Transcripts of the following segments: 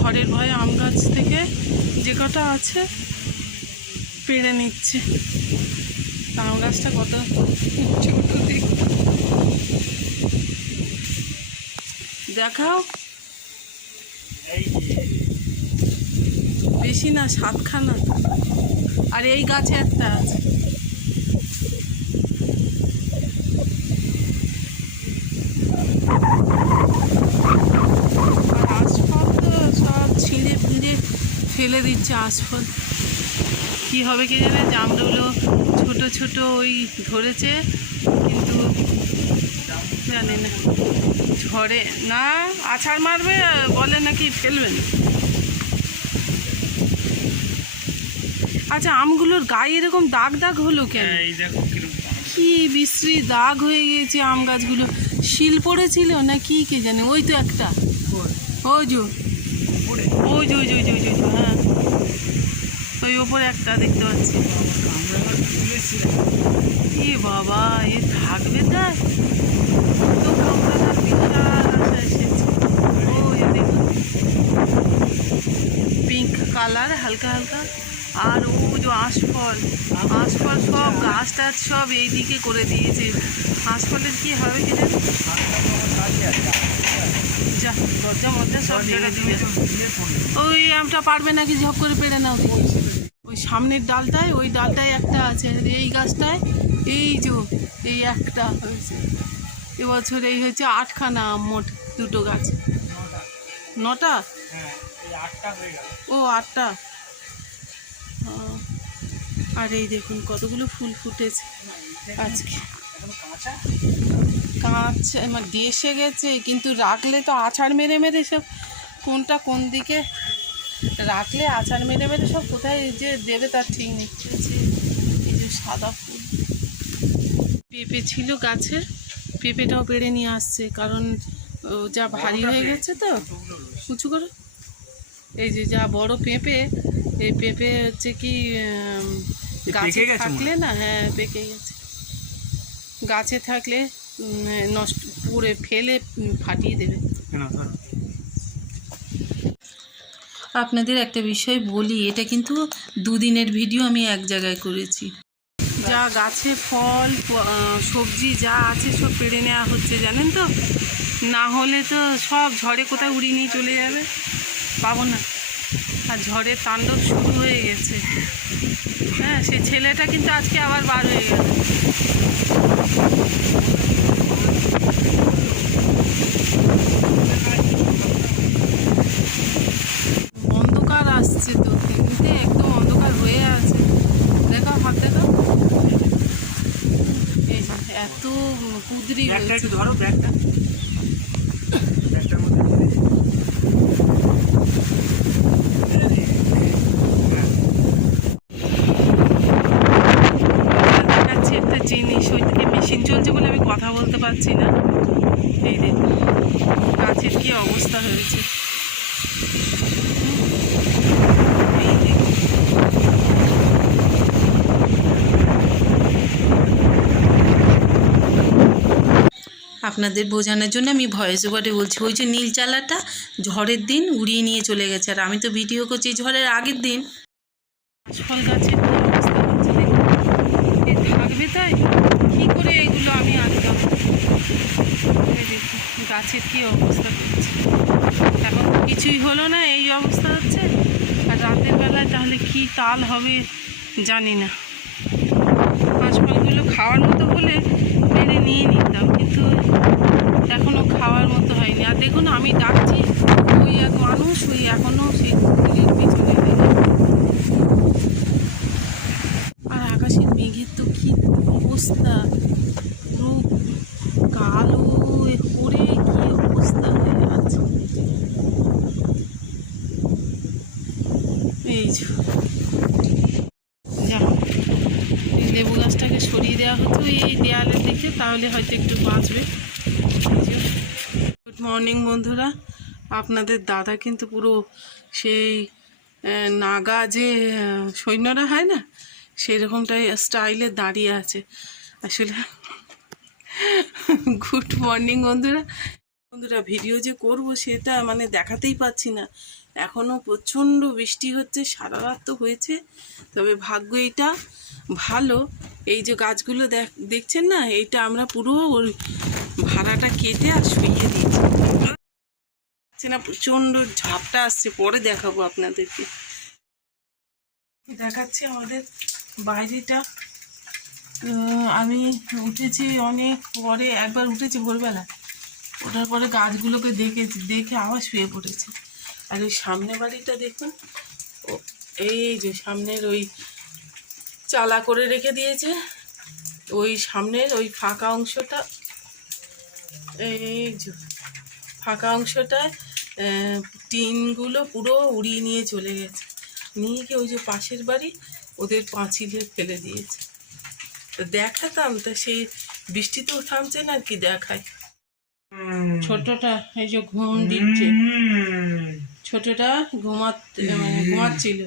ঝড়ের ভয়ে আম গাছ থেকে যে কটা আছে পেড়ে নিচ্ছে। আম গাছটা কত ছোট দেখাও, বেশি না, 7খানা। আর এই গাছে একটা আছে। আর আশফল তো সব ছিঁড়ে ফিঁড়ে ফেলে দিচ্ছে। আশফল কী হবে কি জানে, জামগুলো ছোট ছোট ওই ধরেছে, কিন্তু জানি না ঝড়ে না আছাড় মারবে, বলে নাকি ফেলবেন। আচ্ছা, আমগুলোর গায়ে এরকম দাগ দাগ হলো কেন? কি বিশ্রী দাগ হয়ে গেছে আম গাছগুলো। শিল পড়েছিল না কি কে জানে। ওই তো একটা, ওই যে ওই যে ওই যে ওই যে ওই যে হ্যাঁ, ওই ওপরে একটা দেখতে পাচ্ছি। এ বাবা, এ থাকবে তাই? তো কামড়ানোর বিশাল আশা এসেছে। ওই দেখুন, পিঙ্ক কালার হালকা হালকা। আর ও যে আশফল, আশফল সব গাছ টাছ সব এইদিকে করে দিয়েছে। আশফলের কি হবে কি জানি। যা দরজা মধ্যে সব জায়গা দিবে। ওই আমটা পারবে নাকি ঝপ করে পেড়ে নাও। ওই সামনের ডালটায়, ওই ডালটায় একটা আছে। এই গাছটায় এই যে এই একটা হয়েছে। এবছর এই হয়েছে 8খানা আম মোট, দুটো গাছ। 9টা? ও 8টা। আর এই দেখুন কতগুলো ফুল ফুটেছে আজকে। কাঁচ মানে দেশে গেছে, কিন্তু রাখলে তো আছাড় মেরে মেরে সব কোনটা কোন দিকে রাখলে আছাড় মেরে মেরে সব কোথায় যে দেবে তার ঠিক নেই। এই যে সাদা ফুল। পেঁপে ছিল গাছের, পেঁপেটাও পেড়ে নিয়ে আসছে, কারণ যা ভারী হয়ে গেছে তো। উঁচু করে এই যে যা বড় পেঁপে, এই পেঁপে হচ্ছে কি গাছে থাকলে না, হ্যাঁ পেকে গেছে। গাছে থাকলে নষ্ট পুড়ে ফেলে ফাটিয়ে দেবে। আপনাদের একটা বিষয় বলি, এটা কিন্তু 2 দিনের ভিডিও আমি এক জায়গায় করেছি। যা গাছে ফল সবজি যা আছে সব পেড়ে নেওয়া হচ্ছে, জানেন তো। না হলে তো সব ঝড়ে কোথায় উড়িয়ে নিয়ে চলে যাবে, পাবো না। আর ঝড়ের তাণ্ডব শুরু হয়ে গেছে। হ্যাঁ, সে ছেলেটা কিন্তু আজকে আবার বার হয়ে গেল। অন্ধকার আসছে তো, কিন্তু একদম অন্ধকার হয়ে আছে। দেখো হাত দেখো, এই যে এত কুদরি হয়েছে। ধরো ব্যাগটা, দেখাচ্ছি একটা জিনিস। ওই থেকে মেশিন চলছে বলে আমি কথা বলতে পারছি না। এই দেখুন গাছের কি অবস্থা হয়েছে। এই দেখুন, আপনাদের বোঝানোর জন্য আমি ভয়েস ওভারে বলছি। ওই যে নীল চালাটা ঝড়ের দিন উড়িয়ে নিয়ে চলে গেছে, আর আমি তো ভিডিও করছি ঝড়ের আগের দিন। ফল গাছের কি অবস্থা হচ্ছে দেখুন। এ থাকবে তাই? কী করে এগুলো আমি আনতাম। এই দেখুন গাছের কি অবস্থা করছে। এখন কিছুই হলো না, এই অবস্থা হচ্ছে। আর রাতের বেলায় তাহলে কি তাল হবে জানি না। কাঁচফলগুলো খাওয়ার মতো হলে পেরে নিয়ে নিতাম, কিন্তু এখনও খাওয়ার মতো হয়নি। আর দেখুন আমি ডাকছি, ওই এক মানুষ ওই এখনও সেই কুকুরের পিছনে হয়ে গেল। আর আকাশের মেঘের তো কী অবস্থা, পুরো কালো করে কি অবস্থা হয়ে আছে। এই যে যা লেবু গাছটাকে সরিয়ে দেওয়া হতো এই দেয়ালের দিকে, তাহলে হয়তো একটু বাঁচবে। গুড মর্নিং বন্ধুরা, আপনাদের দাদা কিন্তু পুরো সেই নাগা যে সৈন্যরা হয় না, সেরকমটাই স্টাইলে দাঁড়িয়ে আছে আসলে। গুড মর্নিং বন্ধুরা। ভিডিও যে করব সেটা মানে দেখাতেই পাচ্ছি না, এখনও প্রচণ্ড বৃষ্টি হচ্ছে, সারা রাত তো হয়েছে। তবে ভাগ্য এটা ভালো, এই যে গাছগুলো দেখছেন না, এইটা আমরা পুরো ওর ভাড়াটা কেটে আর শুইয়ে দিয়েছি না। প্রচণ্ড ঝাপটা আসছে, পরে দেখাবো আপনাদেরকে। দেখাচ্ছি আমাদের বাইরেটা। আমি উঠেছি অনেক পরে, একবার উঠেছি ভোরবেলা, ওঠার পরে গাছগুলোকে দেখে আবার শুয়ে পড়েছি। আর ওই সামনে বাড়িটা দেখুন, এই যে সামনের ওই চালা করে রেখে দিয়েছে, ওই সামনের ওই ফাঁকা অংশটা, এই যে ফাঁকা অংশটায় টিনগুলো পুরো উড়িয়ে নিয়ে চলে গেছে, নিয়ে গিয়ে ওই যে পাশের বাড়ি ওদের পাঁচিলে ফেলে দিয়েছে। তো দেখাতাম, তা সেই বৃষ্টি তো থামছে না, আর কি দেখায়। ছোটটা এই যে ঘুম দিচ্ছে, ছোটটা ঘুমাচ্ছিল,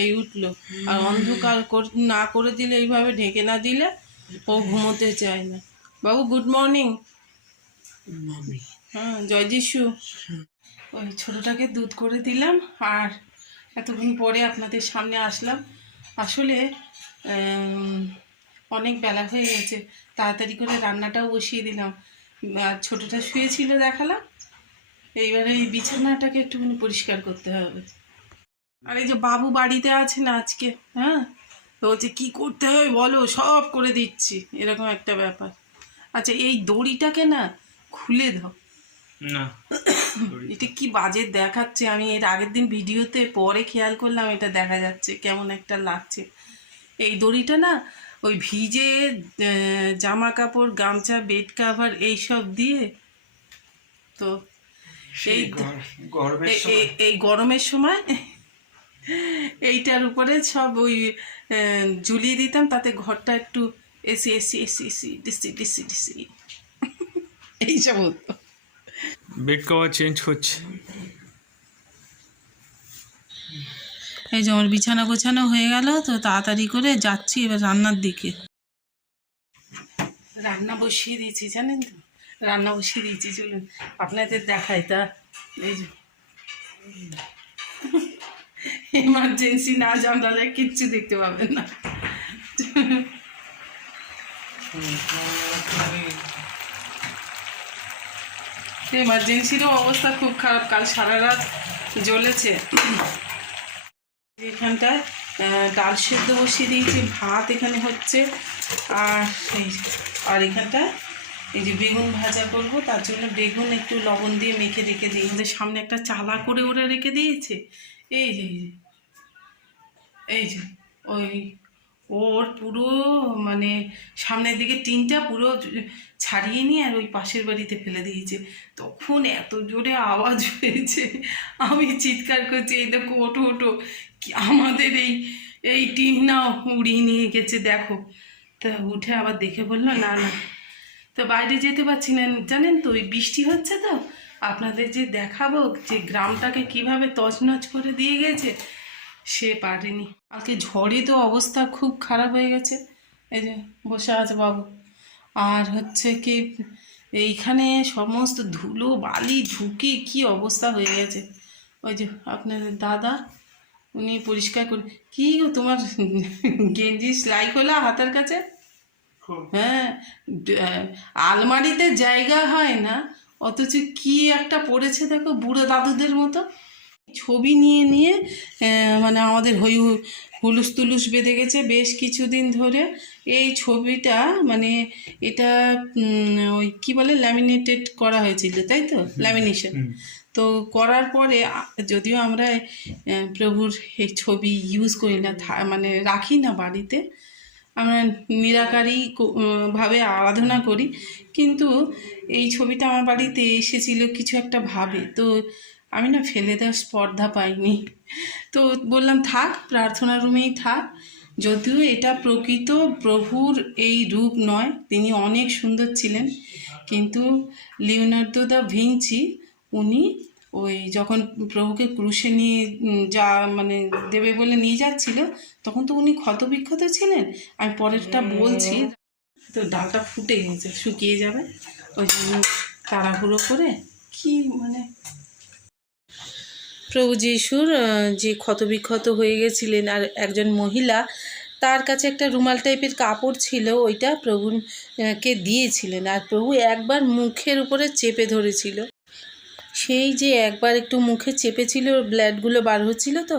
এই উঠলো। আর অন্ধকার না করে দিলে, এইভাবে ঢেকে না দিলে ও ঘুমোতে চায় না। বাবু গুড মর্নিং। হ্যাঁ, জয় যিশু। ওই ছোটটাকে দুধ করে দিলাম, আর এতক্ষণ পরে আপনাদের সামনে আসলাম। আসলে অনেক বেলা হয়ে গেছে, তাড়াতাড়ি করে রান্নাটাও বসিয়ে দিলাম। আর ছোটটা শুয়েছিল দেখালাম, এইবারে এই বিছানাটাকে একটুখানি পরিষ্কার করতে হবে। আর এই যে বাবু বাড়িতে আছে না আজকে, হ্যাঁ, তো বলছে কী করতে হবে বলো, সব করে দিচ্ছি, এরকম একটা ব্যাপার। আচ্ছা, এই দড়িটাকে না খুলে দাও না। এটা কি বাজে দেখাচ্ছে, আমি এর আগের দিন ভিডিওতে পরে খেয়াল করলাম, এটা দেখা যাচ্ছে কেমন একটা লাগছে। এই দড়িটা না ওই ভিজে জামা কাপড়, গামছা, বেড কাভার এইসব দিয়ে, তো এই গরমের সময় এইটার উপরে সব ওই ঝুলিয়ে দিতাম, তাতে ঘরটা একটু AC AC AC AC DC DC DC এইসব হতো। বেড কভার চেঞ্জ করছে। এই যে আমার বিছানা গোছানো হয়ে গেল, তো তাড়াতাড়ি করে যাচ্ছি এবার রান্নার দিকে। রান্না বসিয়ে দিয়েছি, জানেন তো, রান্না বসিয়ে দিয়েছি, চলুন আপনাদের দেখাই। তা এই যে এমার্জেন্সি না জানলে কিচ্ছু দেখতে পাবেন না। এমার্জেন্সিরও অবস্থা খুব খারাপ, কাল সারা রাত জ্বলেছে। এখানটায় ডাল সেদ্ধ বসিয়ে দিয়েছি, ভাত এখানে হচ্ছে, আর এখানটায় এই যে বেগুন ভাজা করব, তার জন্য বেগুন একটু লবণ দিয়ে মেখে রেখে দিই। আমাদের সামনে একটা চালা করে ওরা রেখে দিয়েছে, এই যে এই যে ওই ওর পুরো মানে সামনের দিকে টিনটা পুরো ছাড়িয়ে নিয়ে আর ওই পাশের বাড়িতে ফেলে দিয়েছে। তখন এত জোরে আওয়াজ হয়েছে, আমি চিৎকার করছি, এই দেখো ওঠো ওঠো, আমাদের এই টিন না উড়িয়ে নিয়ে গেছে দেখো। তা উঠে আবার দেখে বললো না না, তো বাইরে যেতে পারছি না, জানেন তো ওই বৃষ্টি হচ্ছে, তো আপনাদের যে দেখাবো যে গ্রামটাকে কিভাবে তছনছ করে দিয়ে গেছে, সে পারেনি। কালকে ঝড়ে তো অবস্থা খুব খারাপ হয়ে গেছে। এই যে বসে আছে বাবু, আর হচ্ছে কি এইখানে সমস্ত ধুলো বালি ঢুকে কি অবস্থা হয়ে গেছে। ওই যে আপনাদের দাদা, উনি পরিষ্কার করে, কি গো তোমার গেঞ্জি সেলাই খোলা হাতের কাছে? হ্যাঁ, আলমারিতে জায়গা হয় না, অথচ কি একটা পড়েছে দেখো, বুড়ো দাদুদের মতো। ছবি নিয়ে নিয়ে মানে আমাদের হুলুস তুলুস বেঁধে গেছে বেশ কিছুদিন ধরে। এই ছবিটা মানে এটা ওই কী বলে ল্যামিনেটেড করা হয়েছিল, তাই তো, ল্যামিনেশন। তো করার পরে যদিও আমরা প্রভুর এই ছবি ইউজ করি না, মানে রাখি না বাড়িতে, আমরা নিরাকারই ভাবে আরাধনা করি, কিন্তু এই ছবিটা আমার বাড়িতে এসেছিল কিছু একটা ভাবে, তো আমি না ফেলে দেওয়ার স্পর্ধা পাইনি, তো বললাম থাক, প্রার্থনা রুমেই থাক। যদিও এটা প্রকৃত প্রভুর এই রূপ নয়, তিনি অনেক সুন্দর ছিলেন, কিন্তু লিওনার্দো দা ভিঞ্চি উনি ওই যখন প্রভুকে ক্রুশে নিয়ে মানে দেবে বলে নিয়ে যাচ্ছিল, তখন তো উনি ক্ষতবিক্ষত ছিলেন। আমি পরেরটা বলছি, তো ডালটা ফুটে গেছে, শুকিয়ে যাবে, ওই জন্য তাড়াহুড়ো করে কি মানে প্রভু যিশুর যে ক্ষতবিক্ষত হয়ে গেছিলেন, আর একজন মহিলা তার কাছে একটা রুমাল টাইপের কাপড় ছিল, ওইটা প্রভুকে দিয়েছিলেন, আর প্রভু একবার মুখের উপরে চেপে ধরেছিল। সেই যে একবার একটু মুখে চেপেছিল, ব্লাডগুলো বার হচ্ছিল, তো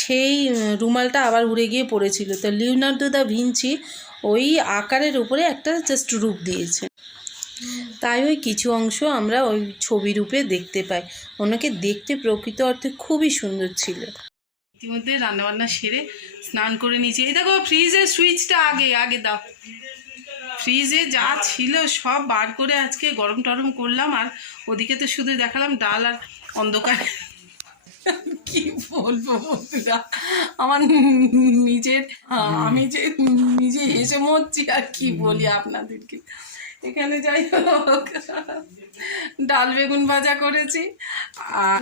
সেই রুমালটা আবার উড়ে গিয়ে পড়েছিল। তো লিওনার্দো দা ভিঞ্চি ওই আকারের উপরে একটা জাস্ট রূপ দিয়েছে, তাই ওই কিছু অংশ আমরা ওই ছবি রূপে দেখতে পাই। ওনাকে দেখতে প্রকৃত অর্থে খুবই সুন্দর ছিল। ইতিমধ্যে রান্নাবান্না সেরে স্নান করে নিয়েছি। এই দেখো ফ্রিজের সুইচটা আগে দাও। ফ্রিজে যা ছিল সব বার করে আজকে গরম টরম করলাম, আর ওদিকে তো শুধু দেখালাম ডাল আর অন্ধকার। কি বলবো বন্ধুরা, আমার নিজের আমি যে নিজে এসে মরছি, আর কি বলি আপনাদেরকে। এখানে যাই হোক, ডাল বেগুন ভাজা করেছি, আর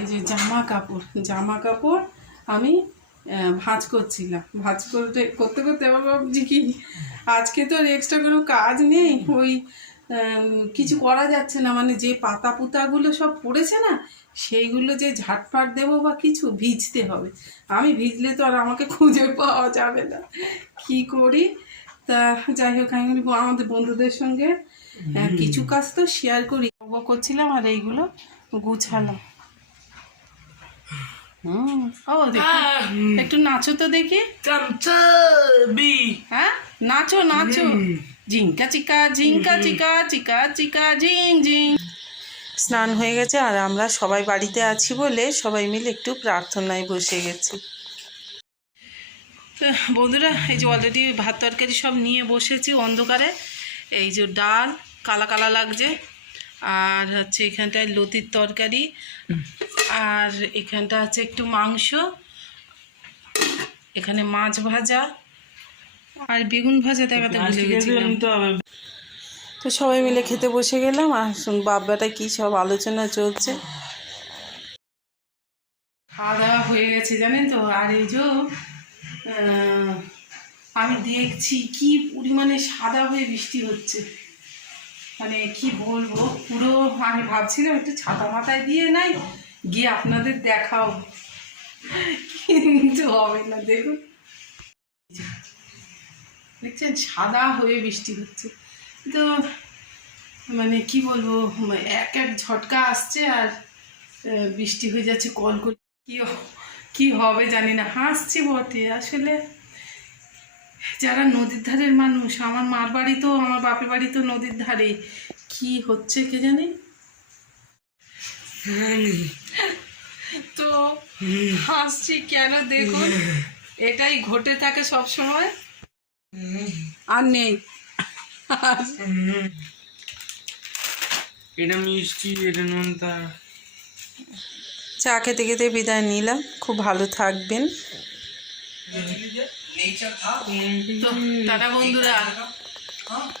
এই যে জামা কাপড় আমি ভাঁজ করছিলাম। ভাঁজ করতে আবার ভাবছি কি, আজকে তো এক্সট্রা কোনো কাজ নেই, ওই কিছু করা যাচ্ছে না, মানে যে পাতা পুতাগুলো সব পড়েছে না, সেইগুলো যে ঝাটফাট দেবো বা কিছু, ভিজতে হবে। আমি ভিজলে তো আর আমাকে খুঁজে পাওয়া যাবে না, কি করি। তা যাই হোক, আমি আমাদের বন্ধুদের সঙ্গে কিছু কাজ তো শেয়ার করছিলাম, আর এইগুলো গুছালাম। ও দেখি, একটু নাচো তো দেখি। হ্যাঁ নাচো ঝিঙ্কা চিকা ঝিং ঝিং। স্নান হয়ে গেছে, আর আমরা সবাই বাড়িতে আছি বলে সবাই মিলে একটু প্রার্থনায় বসে গেছি। বন্ধুরা, এই যে অলরেডি ভাত তরকারি সব নিয়ে বসেছি অন্ধকারে। এই যে ডাল কালা লাগছে, আর হচ্ছে এখানটায় লতির তরকারি, আর এখানটা আছে একটু মাংস, এখানে মাছ ভাজা, আর বেগুন ভাজা দেখাতে ভুলে গেছিলাম। তো সবাই মিলে খেতে বসে গেলাম, আর বাব্বাটা কি সব আলোচনা চলছে। খাওয়া দাওয়া হয়ে গেছে জানেন তো। আর এই যে আমি দেখছি কি পরিমাণে সাদা হয়ে বৃষ্টি হচ্ছে, মানে কি বলবো। পুরো আমি ভাবছিলাম একটু ছাতা মাথায় দিয়ে নাই গিয়ে আপনাদের দেখাও, কিন্তু হবে না। দেখুন দেখছেন, সাদা হয়ে বৃষ্টি হচ্ছে। তো মানে কি বলবো, এক ঝটকা আসছে আর বৃষ্টি হয়ে যাচ্ছে কল করে। কি হবে জানি না। হাসছি বটে, আসলে যারা নদীর ধারের মানুষ, আমার মার বাড়ি তো, আমার বাপের বাড়ি তো নদীর ধারে, কি হচ্ছে কে জানে। তো হাসছি কেন দেখুন, এটাই ঘটে থাকে সব সময়, আর নেই। এটা মিষ্টি, এটা নোনতা। চা খেতে খেতে বিদায় নিলাম, খুব ভালো থাকবেন। তো টাটা বন্ধুরা।